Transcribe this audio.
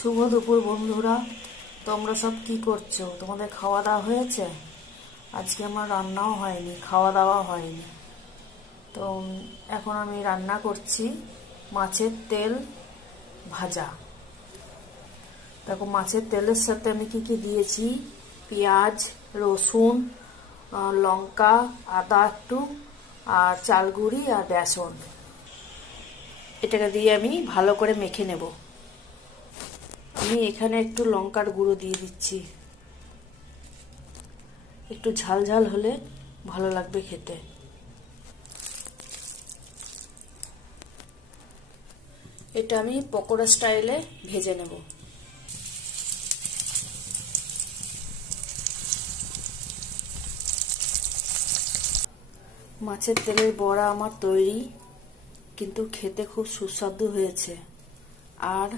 শুভ দুপুর বন্ধুরা, তোমরা সব কি করছো? তোমাদের খাওয়া দাওয়া হয়েছে? আজকে আমার রান্নাও হয়নি, খাওয়া দাওয়া হয়নি। তো এখন আমি রান্না করছি মাছের তেল ভাজা। দেখো, মাছের তেলের সাথে আমি কি কি দিয়েছি: পেঁয়াজ, রসুন, লঙ্কা, আদা একটু, আর চাল গুঁড়ি আর বেসন। এটাকে দিয়ে আমি ভালো করে মেখে নেব। আমি এখানে একটু লঙ্কার গুঁড়ো দিয়ে দিচ্ছি, একটু ঝাল ঝাল হলে ভালো লাগবে খেতে। এটা আমি পকোড়া স্টাইলে ভেজে নেব। মাছের তেলের বড়া আমার তৈরি, কিন্তু খেতে খুব সুস্বাদু হয়েছে। আর